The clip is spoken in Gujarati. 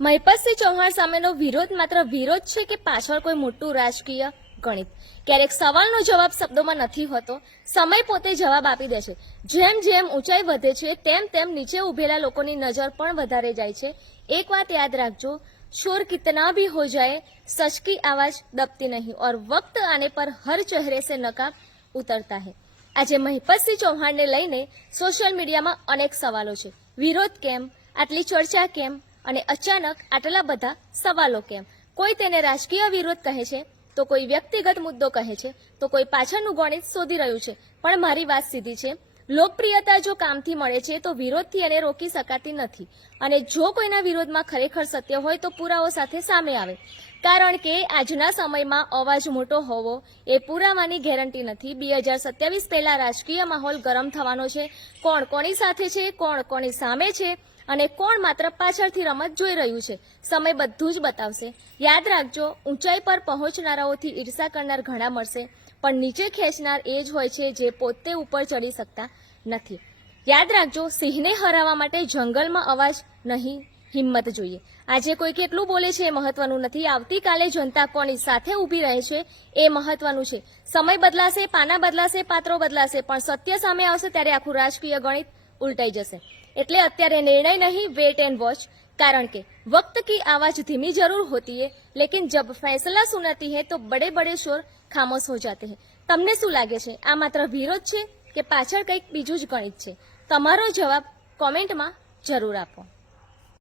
મહિપતસિંહ ચૌહાણ સામેનો વિરોધ માત્ર વિરોધ છે કે પાછળ કોઈ મોટું રાજકીય ગણિત? ક્યારેક સવાલનો જવાબ શબ્દોમાં નથી હોતો, સમય પોતે જવાબ આપી દે છે। જેમ જેમ ઊંચાઈ વધે છે તેમ તેમ નીચે ઉભેલા લોકોની નજર પણ વધારે જાય છે। એક વાત યાદ રાખજો, शोर कितना भी हो जाए सच की आवाज दबती नहीं और वक्त आने पर हर चेहरे से नकाब उतरता है। આજે મહિપતસિંહ ચૌહાણને લઈને સોશિયલ મીડિયામાં અનેક સવાલો છે। વિરોધ કેમ, આટલી ચર્ચા કેમ અને અચાનક આટલા બધા સવાલો કેમ? કોઈ તેને રાજકીય વિરોધ કહે છે, તો કોઈ વ્યક્તિગત મુદ્દો કહે છે, તો કોઈ પાછળનું ગણિત શોધી રહ્યું છે। પણ મારી વાત સીધી છે, લોકપ્રિયતા જો કામથી મળે છે તો વિરોધથી એને રોકી શકાતી નથી। અને જો કોઈના વિરોધમાં ખરેખર સત્ય હોય તો પુરાવો સાથે સામે આવે, કારણ કે આજના સમયમાં અવાજ મોટો હોવો એ પુરાવાની ગેરંટી નથી। 2027 પહેલા રાજકીય માહોલ ગરમ થવાનો છે। કોણ કોની સાથે છે, કોણ કોની સામે છે અને કોણ માત્ર પાછળથી રમત જોઈ રહ્યું છે, સમય બધું જ બતાવશે। યાદ રાખજો, ઊંચાઈ પર પહોંચનારાઓથી ઈર્ષા કરનાર ઘણા મળશે, પણ નીચે ખેંચનાર એ જ હોય છે જે પોતે ઉપર ચડી શકતા નથી। યાદ રાખજો, સિંહને હરાવવા માટે જંગલમાં અવાજ નહીં, હિંમત જોઈએ। આજે કોઈ કેટલું બોલે છે એ મહત્વનું નથી, આવતીકાલે જનતા કોની સાથે ઊભી રહે છે એ મહત્વનું છે। સમય બદલાશે, પાના બદલાશે, પાત્રો બદલાશે, પણ સત્ય સામે આવશે ત્યારે આખું રાજકીય ગણિત ઉલટાઈ જશે। એટલે અત્યારે નિર્ણય નહીં, વેટ એન્ડ વોચ, કારણ કે वक्त की आवाज धीमी जरूर होती है, लेकिन जब फैसला सुनाती है तो बड़े बड़े शोर खामोश हो जाते हैं। તમને શું લાગે છે, આ માત્ર વિરોધ છે કે પાછળ કંઈક બીજું જ ગણિત છે? તમારો જવાબ કોમેન્ટમાં જરૂર આપો।